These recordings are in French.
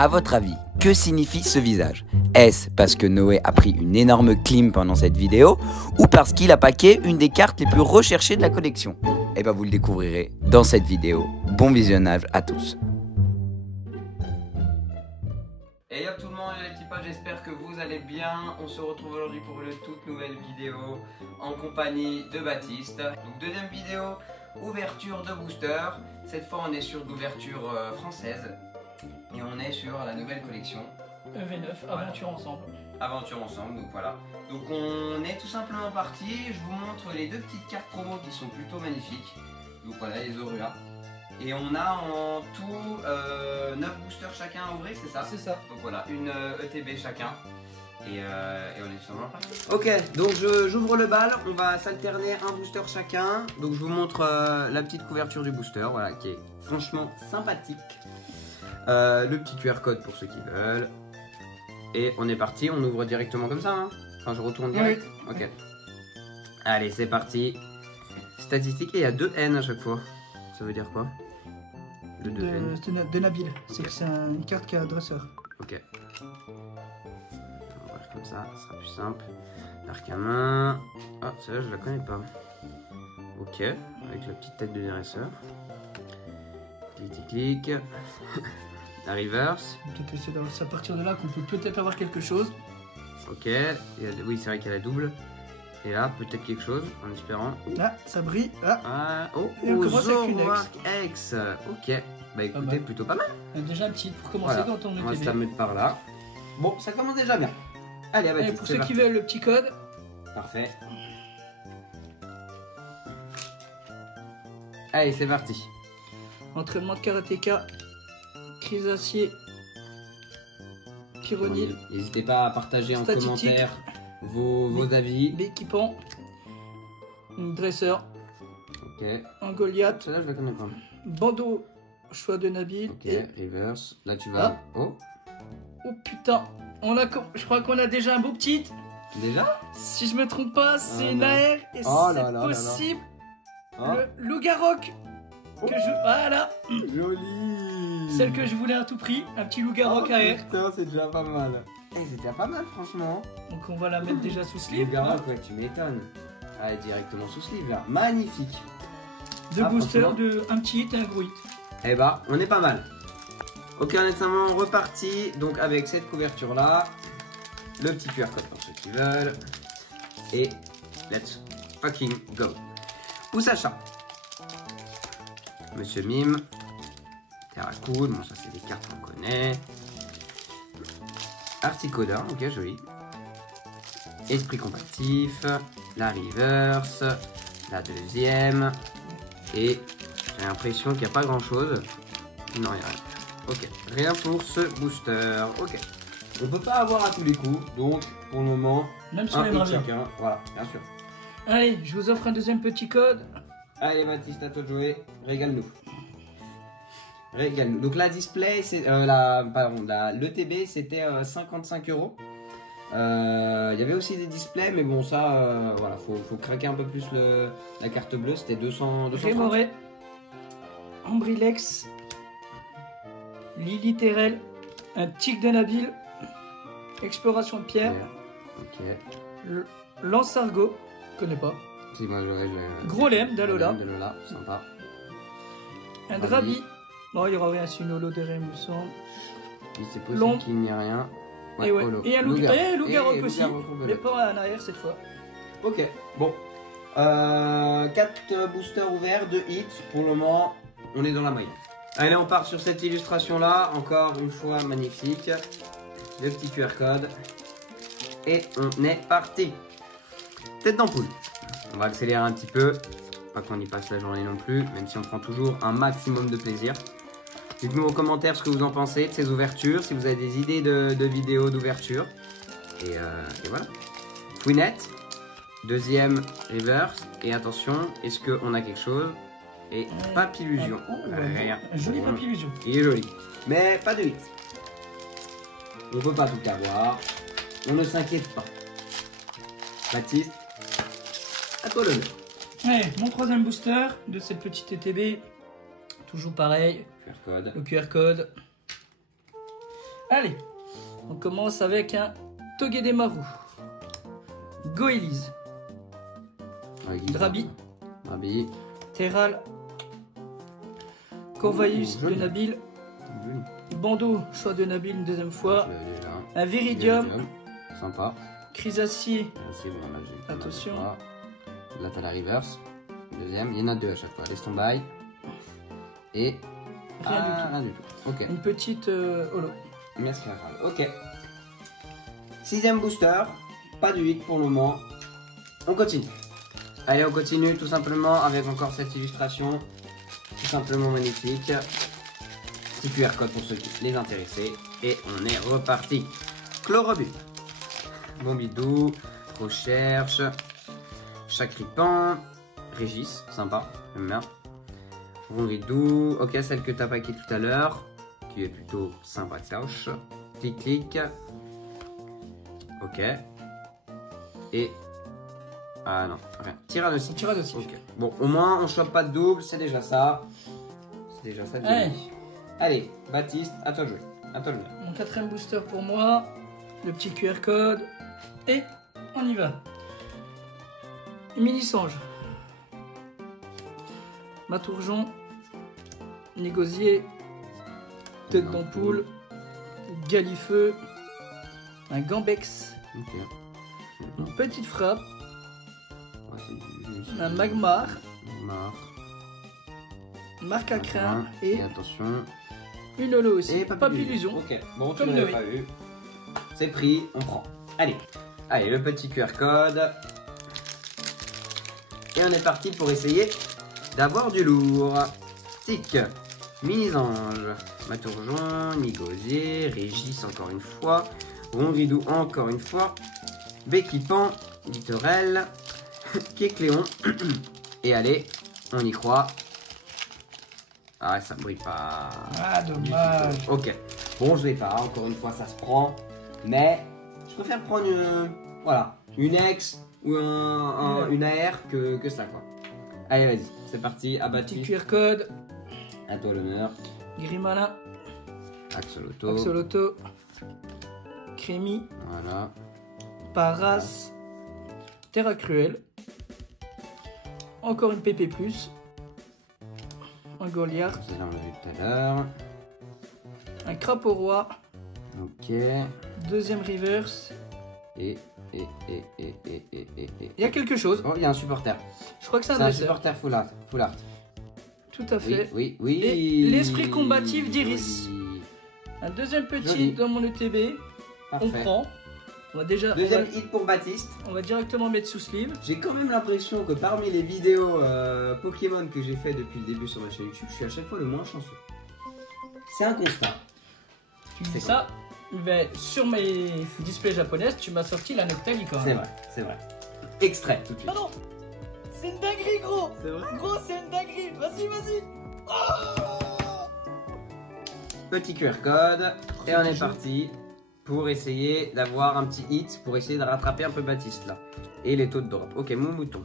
À votre avis, que signifie ce visage? Est-ce parce que Noé a pris une énorme clim pendant cette vidéo ou parce qu'il a packé une des cartes les plus recherchées de la collection? Eh bien vous le découvrirez dans cette vidéo. Bon visionnage à tous. Hey hop tout le monde, les petits potes, j'espère que vous allez bien. On se retrouve aujourd'hui pour une toute nouvelle vidéo en compagnie de Baptiste. Donc deuxième vidéo, ouverture de booster. Cette fois on est sur l'ouverture française et on est sur la nouvelle collection V9, Aventure Ensemble. Aventure Ensemble, donc voilà. Donc on est tout simplement parti. Je vous montre les deux petites cartes promo qui sont plutôt magnifiques. Donc voilà les Auréas. Et on a en tout 9 boosters chacun à ouvrir, c'est ça? C'est ça. Donc voilà, une ETB chacun. Et on est tout simplement parti. Ok, donc j'ouvre le bal, on va s'alterner un booster chacun. Donc je vous montre la petite couverture du booster, voilà, qui est franchement sympathique. Le petit QR code pour ceux qui veulent. Et on est parti, on ouvre directement comme ça, hein. Enfin je retourne direct. Oui. Ok. Allez, c'est parti. Statistique, et il y a 2 N à chaque fois. Ça veut dire quoi? Le 2 N de Nabil, c'est que c'est une carte qui a dresseur. Ok. On va faire comme ça sera plus simple. L'arcanin. Ah, celle-là je la connais pas. Ok, avec la petite tête de dresseur. Clic. La reverse. Peut-être essayer d'avoir ça à partir de là qu'on peut peut-être avoir quelque chose. Ok, oui c'est vrai qu'il y a la double. Et là peut-être quelque chose en espérant. Là ça brille. Ah, oh, et on commence avec une X. Ok, bah écoutez, plutôt pas mal. Déjà un petit pour commencer quand on est. On va se la mettre par là. Bon, ça commence déjà bien. Allez, Baptiste, pour ceux qui veulent le petit code. Parfait. Allez, c'est parti. Entraînement de karatéka. Crisacier. Pyronil. N'hésitez pas à partager en commentaire vos avis. L'équipant. Une dresseur. Ok. Un Goliath. Celle-là, je la connais pas. Bandeau. Choix de Nabil. Ok, et reverse. Là, tu vas. Oh. Oh putain. Je crois qu'on a déjà un beau petit. Déjà? Si je me trompe pas, c'est une AR et c'est possible. Le loup-garroc. Voilà. Joli. Celle que je voulais à tout prix, un petit loup-garroc AR. Putain, c'est déjà pas mal. C'est déjà pas mal, franchement. Donc on va la mettre déjà sous sleeve. Loup-garroc, ouais, tu m'étonnes. Allez, directement sous sleeve là. Magnifique. Deux boosters, un petit hit et un gros hit. Eh bah, on est pas mal. Ok, on est simplement reparti. Donc avec cette couverture là, le petit QR code pour ceux qui veulent. Et let's fucking go. Où Sacha? Monsieur Mime. Terracool, bon ça c'est des cartes qu'on connaît. Articoda, ok joli. Esprit compactif. La reverse. La deuxième. Et j'ai l'impression qu'il n'y a pas grand chose. Non, il n'y a rien. Ok, rien pour ce booster. Ok. On peut pas avoir à tous les coups, donc pour le moment, même si on aimerait bien. Chacun. Voilà, bien sûr. Allez, je vous offre un deuxième petit code. Allez Baptiste, à toi de jouer. Régale-nous. Régale-nous. Donc la display, c'est l'ETB c'était 55 €. Il y avait aussi des displays, mais bon ça, voilà, faut craquer un peu plus la carte bleue. C'était 200. Rémoré. Ambrilex. Lily Terrell. Un tic de Nabil. Exploration de pierre. Ok. Lance-Argot. Je connais pas. Si, moi, Gros lemme d'Alola. D'Alola, sympa. Un Drabi. Bon, il y aura rien sur une holodéré, il me semble. C'est possible qu'il n'y ait rien. Ouais, et un loup-garroc aussi, mais pas en arrière cette fois. Ok, bon. 4 boosters ouverts, 2 hits. Pour le moment, on est dans la moyenne. Allez, on part sur cette illustration là. Encore une fois, magnifique. Le petit QR code. Et on est parti. Tête d'ampoule. On va accélérer un petit peu. Pas qu'on y passe la journée non plus, même si on prend toujours un maximum de plaisir. Dites-nous en commentaire ce que vous en pensez de ces ouvertures, si vous avez des idées de vidéos d'ouverture. Et voilà. Fouinette. Deuxième reverse. Et attention, est-ce qu'on a quelque chose? Et Papillusion. Rien. Un joli Papillusion. Il est joli. Mais pas de 8. On peut pas tout avoir. On ne s'inquiète pas. Baptiste, à toi l'honneur. Allez, mon troisième booster de cette petite ETB. Toujours pareil. QR code. Le QR code. Allez, on commence avec un Togedemaru, Goélise, Drabi, Terral, Corvaïus de Nabil, Bandeau, choix de Nabil une deuxième fois, un Viridium, sympa, Chrysacier, voilà, attention, là t'as la reverse, deuxième, il y en a deux à chaque fois, laisse tomber, et rien du tout. Ok. Une petite holo. Mascaral, ok. Sixième booster, pas de 8 pour le moment. On continue. Allez, on continue tout simplement avec encore cette illustration. Tout simplement magnifique. Petit QR code pour ceux qui les intéressés. Et on est reparti. Chlorobut. Bombidou. Recherche. Chacripan. Régis, sympa. J'aime bien. Bombidou. Ok, celle que tu as paquée tout à l'heure. Qui est plutôt sympatoche. Clic, clic. Ok. Et... Ah non, rien. Tyrannosaure. Ok. Bon, au moins, on chope pas de double, c'est déjà ça. C'est déjà ça. Allez, Baptiste, à toi de jouer. À toi de jouer. Mon quatrième booster pour moi. Le petit QR code. Et on y va. Mini-Sange. Matourjon. Négosier. Tête d'ampoule. Galifeu. Un Gambex. Ok. Une petite frappe. Ouais, un Magmar. Marque à crin. Et attention. Une holo aussi. Et Papillusion. Ok, bon, tu Comme l'avais pas vu. C'est pris, on prend. Allez. Allez, le petit QR code. Et on est parti pour essayer d'avoir du lourd. Tic. Mini-Ange. Matourjon, Nigosier, Régis encore une fois. Ronvidou encore une fois. Béquipan, Littorel, Kécléon. Et allez, on y croit. Ah, ça brille pas. Ah, dommage. Ok. Bon, je vais pas. Encore une fois, ça se prend. Mais je préfère prendre une ex ou une AR que ça, quoi. Allez, vas-y. C'est parti. Abattu. Petit QR code. À toi l'honneur. Grimalin. Axolotl. Crémy. Voilà. Paras. Terra Cruel. Encore une PP+. Un Goliath. Celle-là, on l'a vu tout à l'heure. Un Crapaud Roi. Ok. Deuxième reverse. Il y a quelque chose. Oh, il y a un supporter. Je crois que c'est un dresseur. Supporter full art. Tout à fait. Oui. Et l'esprit combatif d'Iris. Oui. Un deuxième petit Joli. dans mon ETB. Parfait. On prend. On va déjà, deuxième hit pour Baptiste. On va directement mettre sous sleeve. J'ai quand même l'impression que parmi les vidéos Pokémon que j'ai fait depuis le début sur ma chaîne YouTube, je suis à chaque fois le moins chanceux. C'est un constat. Tu dis ça, mais sur mes displays japonaises, tu m'as sorti la Noctali quand même. C'est vrai. Extrait tout de suite. Ah non, c'est une dinguerie, gros. C'est vrai. Gros, c'est une dinguerie. Vas-y. Oh, petit QR code. Et on est parti pour essayer d'avoir un petit hit, pour essayer de rattraper un peu Baptiste là. Et les taux de drop. Ok, mon mouton.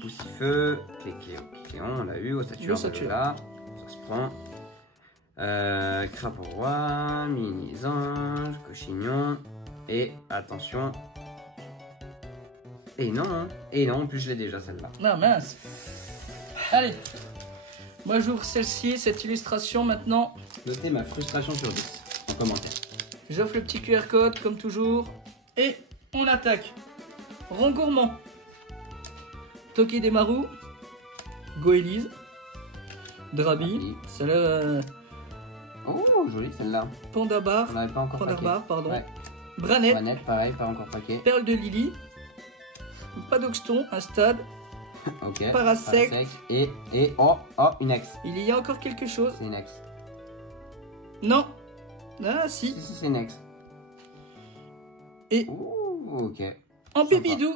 Poussifeu, Cléon, on l'a eu, Ossature, là. Ça se prend. Crapaud Roi, Mini-Ange, Cochignon. Et attention. Et non, en plus je l'ai déjà celle-là. Non, mince. Allez. Moi j'ouvre celle-ci, cette illustration maintenant. Notez ma frustration sur 10 en commentaire. J'offre le petit QR code comme toujours. Et on attaque. Rang gourmand. Togedemaru. Goélise. Drabi. Celle-là. Oh, jolie celle-là. Pandabar. On n'avait pas encore Pandabar, pardon. Ouais. Branette. Branette, pareil, pas encore paquet. Perle de Lily. Padoxton, un stade. Ok. Parasec. Et oh, une ex. Il y a encore quelque chose. C'est une ex. Non. Ah, si. Si, c'est une ex. Et. Ouh, ok. En bébidou.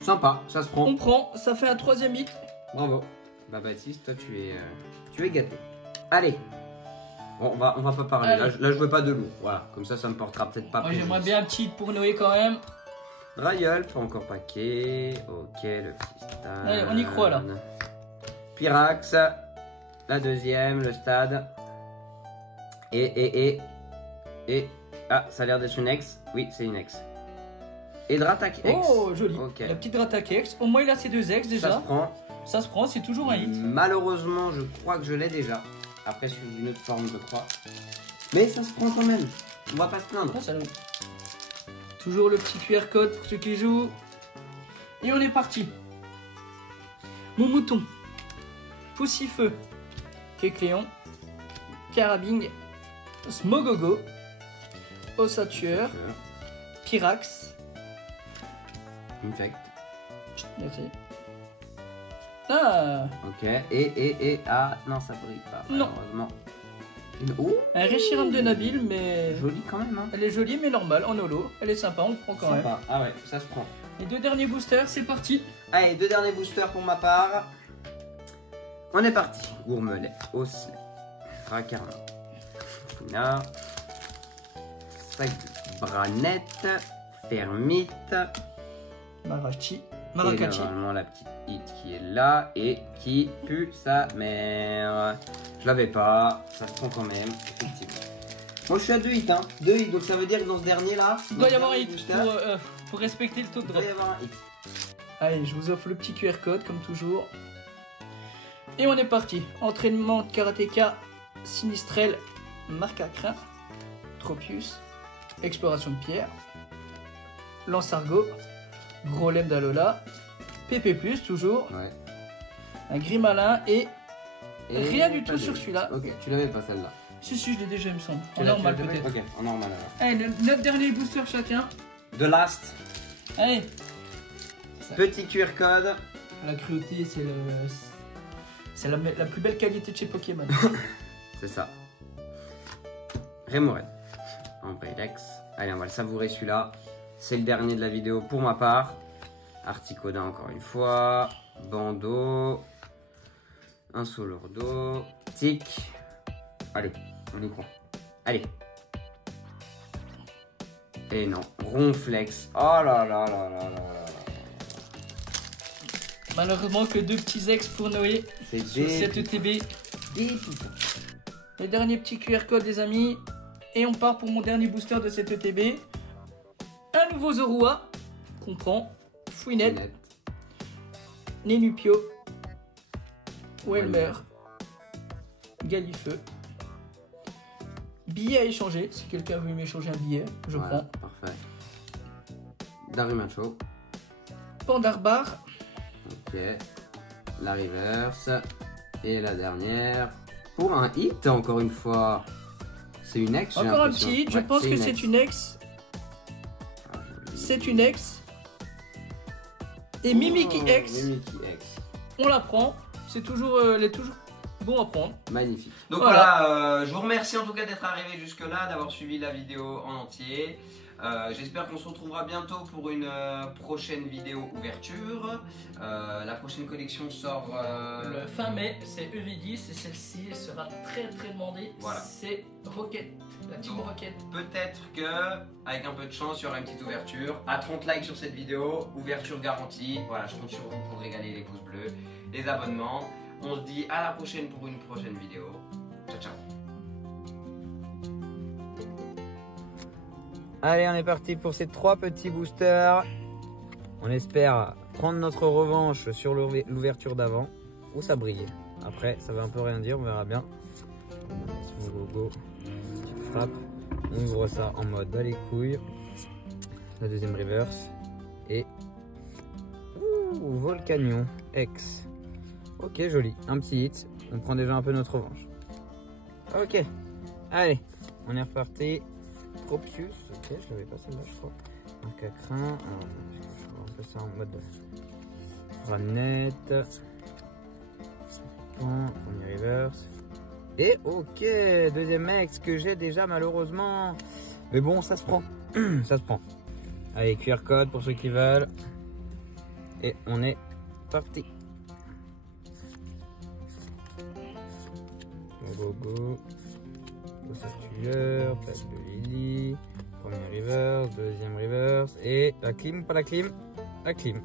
Sympa, ça se prend. On prend, ça fait un troisième hit. Bravo. Bah, Baptiste, toi, tu es gâté. Allez. Bon, on va pas parler. Là, je veux pas de lourd. Voilà, comme ça me portera peut-être pas. Moi, j'aimerais bien un petit hit pour Noé quand même. Rayol, pas encore paquet. Ok, le petit stade. Allez, on y croit là. Pyrax, la deuxième, le stade. Et Ah, ça a l'air d'être une ex. Oui, c'est une ex. Et Dratak ex. Oh, joli. Ok. La petite Dratak ex. Au moins, il a ses 2 ex déjà. Ça se prend. Ça se prend, c'est toujours un hit. Malheureusement, je crois que je l'ai déjà. Après, sous une autre forme, je crois. Mais ça se prend quand même. On va pas se plaindre. Oh, toujours le petit QR code pour ceux qui jouent. Et on est parti. Mon mouton. Poussifeu. Kécléon. Carabing. Smogogo. Ossatueur. Pyrax. Infect. Merci. Ah. Ok. Ah, non, ça brille pas. Non. Malheureusement. Oh, Un Reshiram de Nabil, mais... joli quand même, hein. Elle est jolie, mais normale, en holo. Elle est sympa, on prend quand même. Sympa. Ah ouais, ça se prend. Les 2 derniers boosters, c'est parti. Allez, 2 derniers boosters pour ma part. On est parti. Gourmelet, Osselet, Racarna, Funa, Branette, Fermite, Marakachi. Et normalement la petite hit qui est là et qui pue sa mère. Je l'avais pas, ça se prend quand même, effectivement. Moi je suis à 2 hits, hein. 2 hits, donc ça veut dire que dans ce dernier là, il doit y avoir un hit pour respecter le taux de il drop. doit y avoir un hit. Allez, je vous offre le petit QR code comme toujours. Et on est parti. Entraînement de karatéka, Sinistrel, Marc à crin, Tropius, Exploration de pierre, Lance-Argot, Gros Lem d'Alola, PP+, toujours, Ouais. un gris malin et rien du pas tout de- sur celui-là. Ok, tu l'avais pas celle-là. Si, je l'ai déjà, il me semble. Tu En l'as- normal tu l'as- peut-être. Ok, en normal alors. Allez, notre dernier booster chacun. The Last, Allez. petit QR code. La cruauté, c'est la plus belle qualité de chez Pokémon. C'est ça. Remoraid. En Bredex. Allez, on va le savourer celui-là. C'est le dernier de la vidéo pour ma part. Articoda encore une fois. Bandeau. Un Solordo. Tic. Allez, on y croit. Allez. Et non. Ronflex. Oh là là là là là là. Malheureusement que 2 petits ex pour Noé C'est sur cette ETB. Le dernier petit QR code les amis. Et on part pour mon dernier booster de cette ETB. Un nouveau Zorua qu'on prend. Fouinette, Nénupio, Welmer, Galifeu. Billet à échanger. Si quelqu'un veut m'échanger un billet, je voilà, prends. parfait. Darumacho. Pandarbar. Ok. La reverse. Et la dernière. Pour un hit, encore une fois. C'est une ex. j'ai Encore un l'impression. petit hit. Je Ouais, pense que ex. c'est une ex. Ah, joli. C'est une ex. Et Mimiki Oh, X. Mimiki X. On la prend. C'est toujours, elle est toujours bon à prendre. Magnifique. Donc Voilà. voilà, je vous remercie en tout cas d'être arrivé jusque là, d'avoir suivi la vidéo en entier. J'espère qu'on se retrouvera bientôt pour une prochaine vidéo ouverture. La prochaine collection sort Le fin mai, c'est EV10 et celle-ci elle sera très très demandée. Voilà. C'est Rocket, la team Donc, Rocket. peut-être que, avec un peu de chance, il y aura une petite ouverture. À 30 likes sur cette vidéo, ouverture garantie. Voilà, je compte sur vous pour régaler les pouces bleus, les abonnements. On se dit à la prochaine pour une prochaine vidéo. Ciao, ciao. Allez, on est parti pour ces 3 petits boosters. On espère prendre notre revanche sur l'ouverture d'avant. Où ça brille. Après, ça veut un peu rien dire, on verra bien. Go, petite frappe. On ouvre ça en mode bas les couilles. La deuxième reverse. Et... Ouh, Volcanion X. Ok, joli. Un petit hit. On prend déjà un peu notre revanche. Ok. Allez, on est reparti. Tropius, ok, je l'avais pas celle-là, je crois. Un cacrin, alors, je vois un peu ça en mode ranette. Premier reverse. Et ok, deuxième ex que j'ai déjà malheureusement. Mais bon, ça se prend. Ça se prend. Allez, QR code pour ceux qui veulent. Et on est parti. Go, go, go. Ossatueur, plaque de Lily, premier reverse, deuxième reverse, et la clim, pas la clim, la clim.